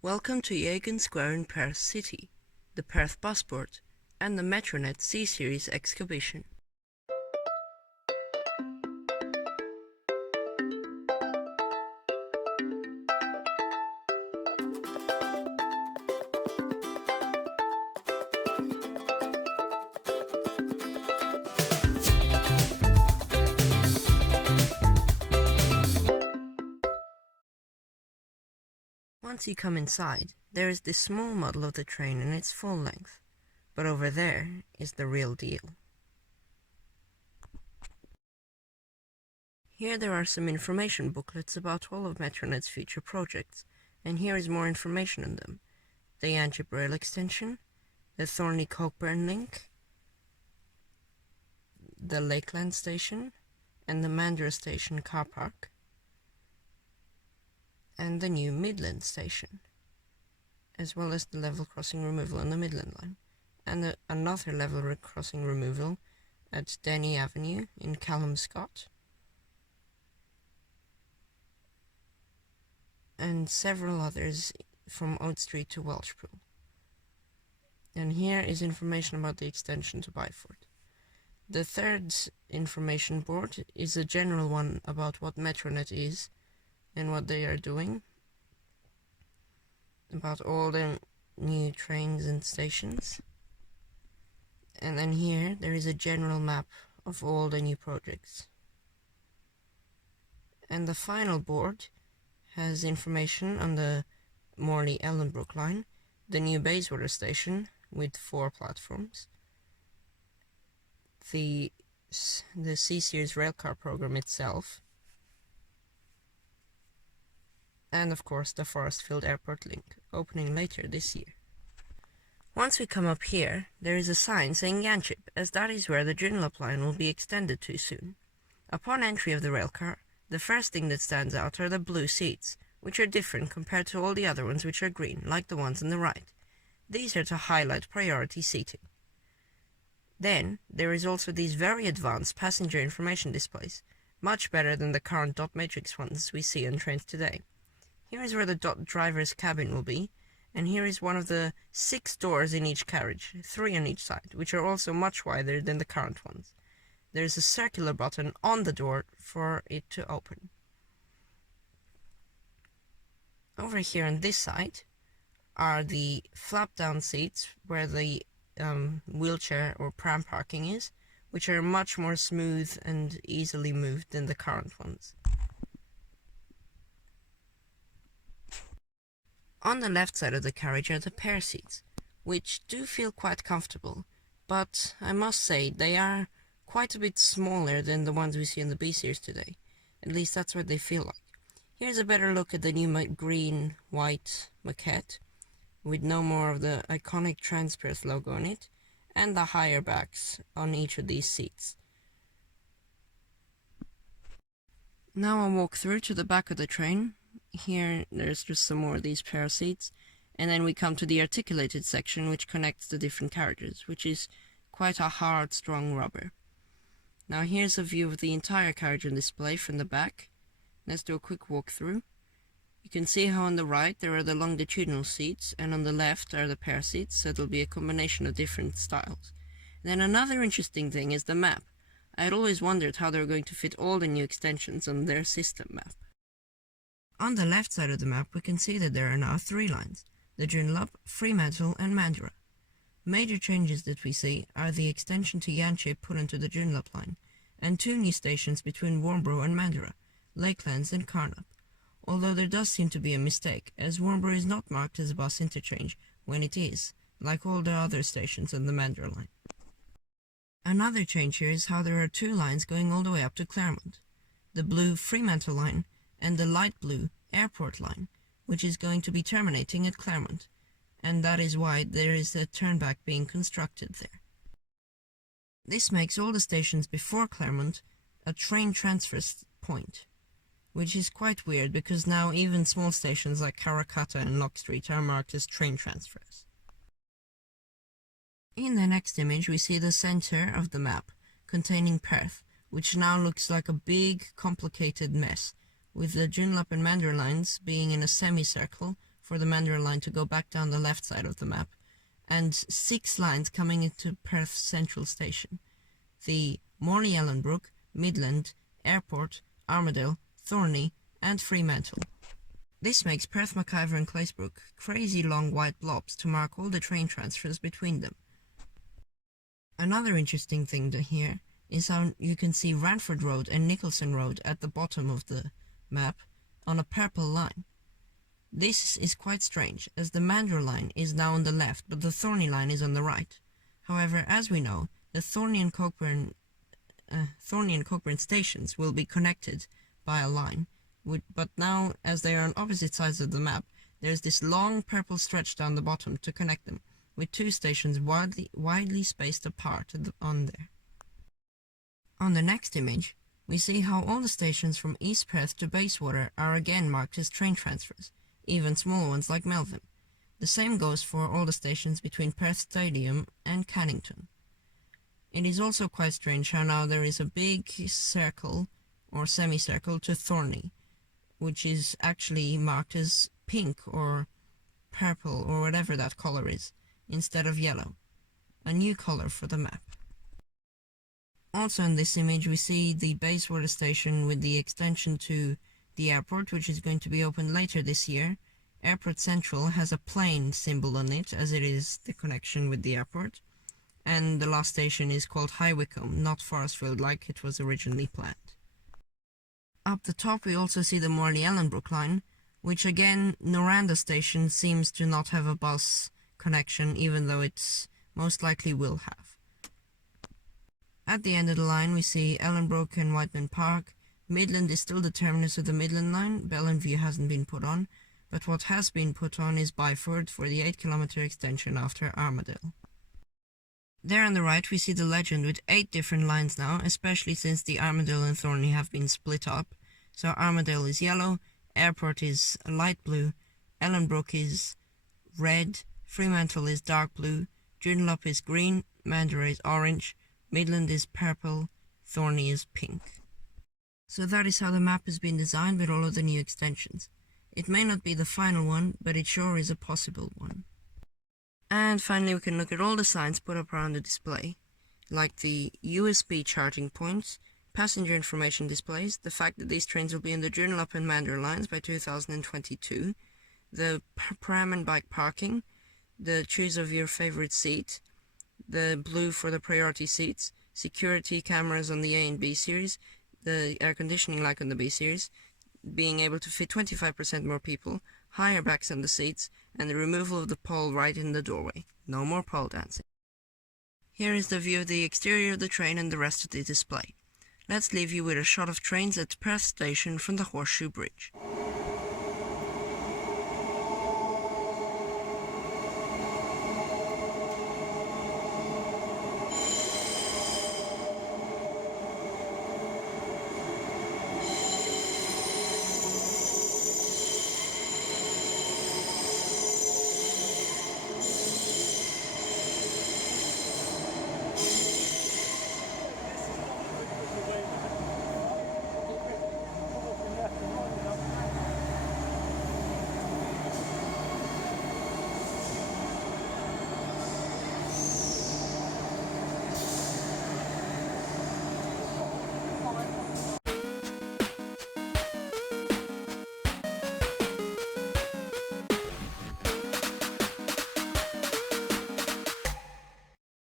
Welcome to Yagan Square in Perth City, the Perth Passport, and the Metronet C-Series exhibition. Once you come inside, there is this small model of the train in its full length, but over there is the real deal. Here there are some information booklets about all of Metronet's future projects, and here is more information on them. The Yanchep rail extension, the Thorney Cockburn link, the Lakeland station, and the Mandurah station car park, and the new Midland station, as well as the level crossing removal on the Midland line, and another level crossing removal at Denny Avenue in Callum Scott, and several others from Oat Street to Welshpool. And here is information about the extension to Byford. The third information board is a general one about what Metronet is and what they are doing, about all the new trains and stations. And then here there is a general map of all the new projects. And the final board has information on the Morley-Ellenbrook line, the new Bayswater station with 4 platforms, the C-Series railcar program itself, and of course the Forestfield Airport link, opening later this year. Once we come up here, there is a sign saying Yanchep, as that is where the Joondalup line will be extended to soon. Upon entry of the railcar, the first thing that stands out are the blue seats, which are different compared to all the other ones which are green, like the ones on the right. These are to highlight priority seating. Then, there is also these very advanced passenger information displays, much better than the current dot matrix ones we see on trains today. Here is where the dot driver's cabin will be, and here is one of the 6 doors in each carriage, 3 on each side, which are also much wider than the current ones. There is a circular button on the door for it to open. Over here on this side are the flap-down seats where the wheelchair or pram parking is, which are much more smooth and easily moved than the current ones. On the left side of the carriage are the pair seats, which do feel quite comfortable, but I must say they are quite a bit smaller than the ones we see in the B-Series today. At least that's what they feel like. Here's a better look at the new green-white maquette, with no more of the iconic Transperth logo on it, and the higher backs on each of these seats. Now I'll walk through to the back of the train. Here there's just some more of these pair seats, and then we come to the articulated section which connects the different carriages, which is quite a hard, strong rubber. Now here's a view of the entire carriage on display from the back. Let's do a quick walk through. You can see how on the right there are the longitudinal seats, and on the left are the pair seats, so it'll be a combination of different styles. And then another interesting thing is the map. I had always wondered how they were going to fit all the new extensions on their system map. On the left side of the map we can see that there are now 3 lines, the Joondalup, Fremantle and Mandurah. Major changes that we see are the extension to Yanchep put onto the Joondalup line, and 2 new stations between Warnbro and Mandurah, Lakelands and Carnup, although there does seem to be a mistake, as Warnbro is not marked as a bus interchange when it is, like all the other stations on the Mandurah line. Another change here is how there are 2 lines going all the way up to Claremont, the blue Fremantle line and the light blue Airport line, which is going to be terminating at Claremont, and that is why there is a turnback being constructed there. This makes all the stations before Claremont a train transfer point, which is quite weird because now even small stations like Karrakatta and Lock Street are marked as train transfers. In the next image we see the centre of the map containing Perth, which now looks like a big complicated mess, with the Joondalup and Mandurah lines being in a semicircle for the Mandurah line to go back down the left side of the map, and 6 lines coming into Perth Central Station. The Morley Ellenbrook, Midland, Airport, Armadale, Thorney, and Fremantle. This makes Perth, McIver and Claisebrook crazy long white blobs to mark all the train transfers between them. Another interesting thing to here is how you can see Ranford Road and Nicholson Road at the bottom of the map on a purple line. This is quite strange, as the Mandurah line is now on the left, but the Thorney line is on the right. However, as we know, the Thorney and Cockburn stations will be connected by a line, but now, as they are on opposite sides of the map, there's this long purple stretch down the bottom to connect them, with 2 stations widely spaced apart on there. On the next image, we see how all the stations from East Perth to Bayswater are again marked as train transfers, even small ones like Melvin. The same goes for all the stations between Perth Stadium and Cannington. It is also quite strange how now there is a big circle or semicircle to Thorney, which is actually marked as pink or purple or whatever that colour is, instead of yellow, a new colour for the map. Also in this image we see the Bayswater station with the extension to the airport, which is going to be opened later this year. Airport Central has a plane symbol on it, as it is the connection with the airport, and the last station is called High Wycombe, not Forestfield like it was originally planned. Up the top we also see the Morley Ellenbrook line, which again, Noranda station seems to not have a bus connection, even though it's most likely will have. At the end of the line we see Ellenbrook and Whiteman Park. Midland is still the terminus of the Midland line. Bellenview hasn't been put on, but what has been put on is Byford for the 8-kilometre extension after Armadale. There on the right we see the Legend with 8 different lines now, especially since the Armadale and Thorney have been split up. So Armadale is yellow, Airport is light blue, Ellenbrook is red, Fremantle is dark blue, Joondalup is green, Mandurah is orange, Midland is purple, Thorney is pink. So that is how the map has been designed with all of the new extensions. It may not be the final one, but it sure is a possible one. And finally we can look at all the signs put up around the display, like the USB charging points, passenger information displays, the fact that these trains will be in the Joondalup and Mandurah lines by 2022, the pram and bike parking, the choose of your favorite seat, the blue for the priority seats, security cameras on the A and B series, the air conditioning like on the B series, being able to fit 25% more people, higher backs on the seats, and the removal of the pole right in the doorway. No more pole dancing. Here is the view of the exterior of the train and the rest of the display. Let's leave you with a shot of trains at Perth Station from the Horseshoe Bridge.